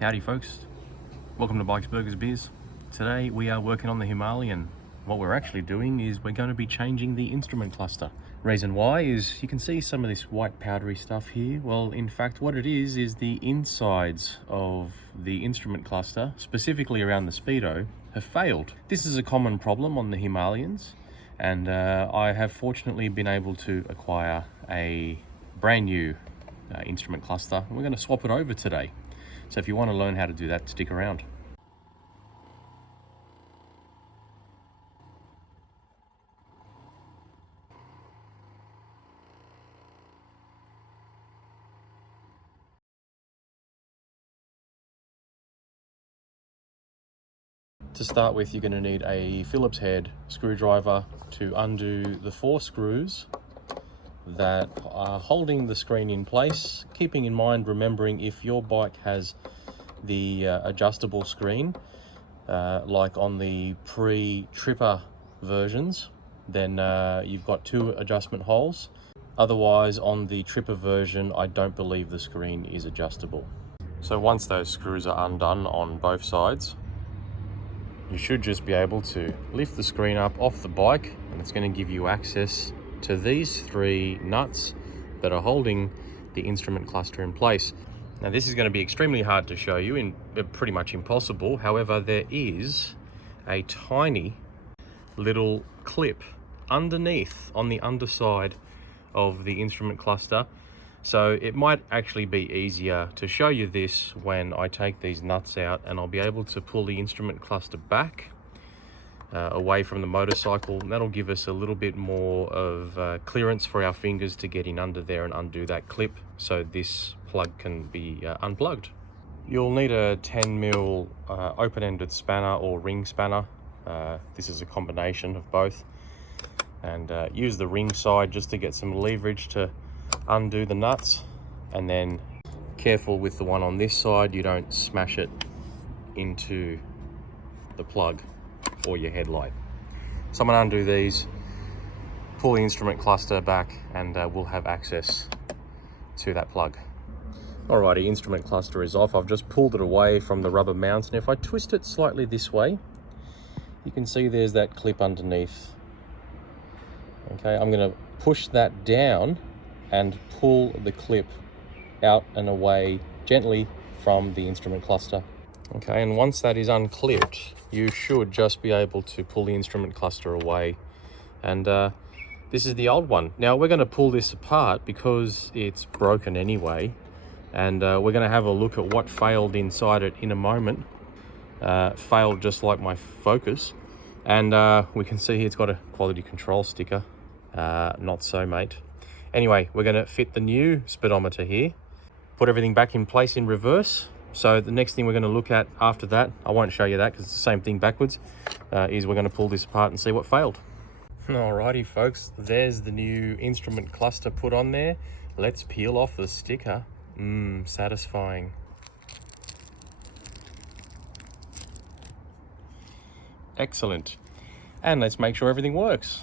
Howdy folks, welcome to Bikes, Burgers, Beers. Today we are working on the Himalayan. What we're actually doing is we're going to be changing the instrument cluster. Reason why is you can see some of this white powdery stuff here. Well, in fact what it is the insides of the instrument cluster, specifically around the speedo, have failed. This is a common problem on the Himalayans, and I have fortunately been able to acquire a brand new instrument cluster. We're going to swap it over today. So if you want to learn how to do that, stick around. To start with, you're going to need a Phillips head screwdriver to undo the 4 screws that are holding the screen in place, keeping in mind, remembering if your bike has the adjustable screen, like on the pre-tripper versions, then you've got 2 adjustment holes. Otherwise, on the tripper version, I don't believe the screen is adjustable. So once those screws are undone on both sides, you should just be able to lift the screen up off the bike, and it's going to give you access to these 3 nuts that are holding the instrument cluster in place. Now this is going to be extremely hard to show you, and pretty much impossible. However, there is a tiny little clip underneath on the underside of the instrument cluster. So it might actually be easier to show you this when I take these nuts out, and I'll be able to pull the instrument cluster back away from the motorcycle. And that'll give us a little bit more of clearance for our fingers to get in under there and undo that clip, so this plug can be unplugged. You'll need a 10mm open-ended spanner or ring spanner. This is a combination of both, and use the ring side just to get some leverage to undo the nuts, and then careful with the one on this side you don't smash it into the plug or your headlight. So I'm going to undo these, pull the instrument cluster back, and we'll have access to that plug. Alrighty, instrument cluster is off. I've just pulled it away from the rubber mount, and if I twist it slightly this way, you can see there's that clip underneath. Okay, I'm going to push that down and pull the clip out and away gently from the instrument cluster. Okay, and once that is unclipped, you should just be able to pull the instrument cluster away. And this is the old one. Now we're going to pull this apart because it's broken anyway, and we're going to have a look at what failed inside it in a moment. Failed just like my Focus, and we can see it's got a quality control sticker. Not so, mate. Anyway, we're going to fit the new speedometer here, put everything back in place in reverse. So the next thing we're going to look at after that, I won't show you that because it's the same thing backwards, is we're going to pull this apart and see what failed. Alrighty folks, there's the new instrument cluster put on there. Let's peel off the sticker. Satisfying. Excellent. And let's make sure everything works.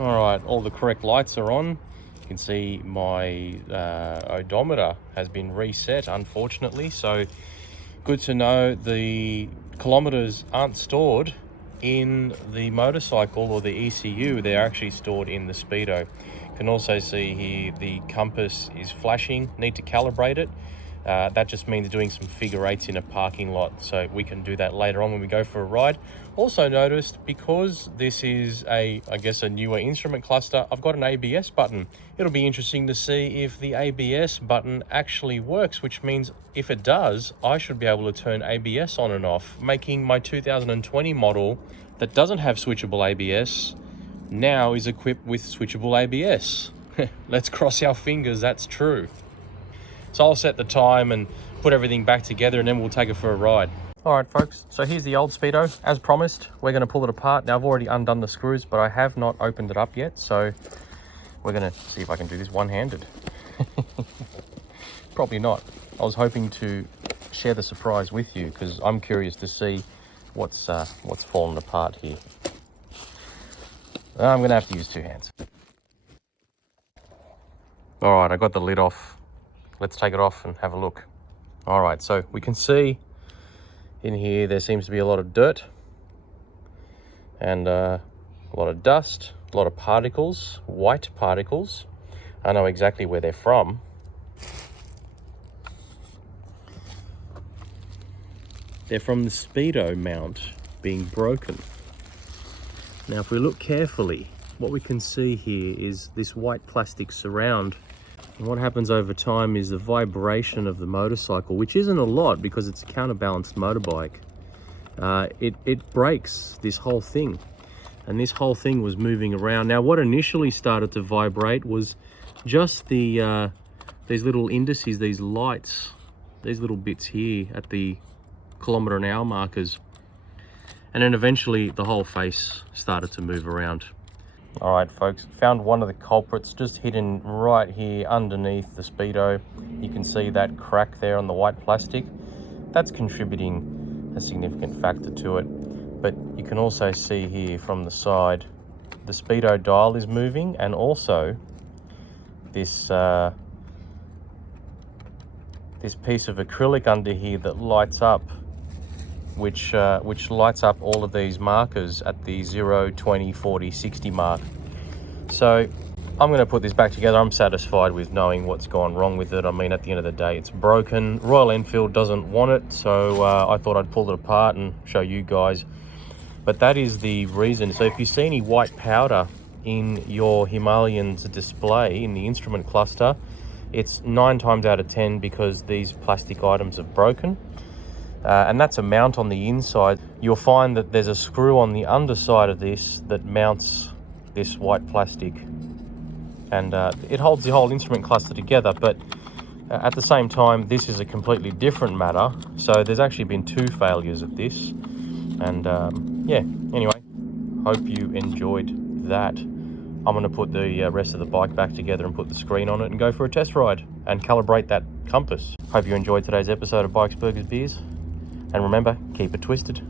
Alright, all the correct lights are on. You can see my odometer has been reset, unfortunately, so good to know the kilometers aren't stored in the motorcycle or the ECU, they're actually stored in the speedo. You can also see here the compass is flashing, need to calibrate it. That just means doing some figure 8s in a parking lot, so we can do that later on when we go for a ride. Also noticed, because this is I guess a newer instrument cluster, I've got an ABS button. It'll be interesting to see if the ABS button actually works, which means if it does, I should be able to turn ABS on and off, making my 2020 model that doesn't have switchable ABS now is equipped with switchable ABS. Let's cross our fingers that's true. So I'll set the time and put everything back together, and then we'll take it for a ride. All right, folks, so here's the old speedo. As promised, we're going to pull it apart. Now, I've already undone the screws, but I have not opened it up yet, so we're going to see if I can do this one-handed. Probably not. I was hoping to share the surprise with you because I'm curious to see what's fallen apart here. I'm going to have to use 2 hands. All right, I got the lid off. Let's take it off and have a look. All right, so we can see in here there seems to be a lot of dirt and a lot of dust, a lot of particles, white particles. I know exactly where they're from. They're from the speedo mount being broken. Now, if we look carefully, what we can see here is this white plastic surround. And what happens over time is the vibration of the motorcycle, which isn't a lot because it's a counterbalanced motorbike. It breaks this whole thing. And this whole thing was moving around. Now, what initially started to vibrate was just these little indices, these lights, these little bits here at the kilometre-an-hour markers. And then eventually the whole face started to move around. All right, folks, found one of the culprits just hidden right here underneath the speedo. You can see that crack there on the white plastic. That's contributing a significant factor to it. But you can also see here from the side, the speedo dial is moving, and also this this piece of acrylic under here that lights up, which lights up all of these markers at the 0, 20, 40, 60 mark. So I'm going to put this back together. I'm satisfied with knowing what's gone wrong with it. I mean, at the end of the day, it's broken. Royal Enfield doesn't want it, so I thought I'd pull it apart and show you guys. But that is the reason. So if you see any white powder in your Himalayan's display in the instrument cluster, it's 9 times out of 10 because these plastic items have broken. And that's a mount on the inside. You'll find that there's a screw on the underside of this that mounts this white plastic, and it holds the whole instrument cluster together. But at the same time, this is a completely different matter. So there's actually been 2 failures of this. And yeah, anyway, hope you enjoyed that. I'm going to put the rest of the bike back together and put the screen on it and go for a test ride and calibrate that compass. Hope you enjoyed today's episode of Bikes, Burgers, Beers. And remember, keep it twisted.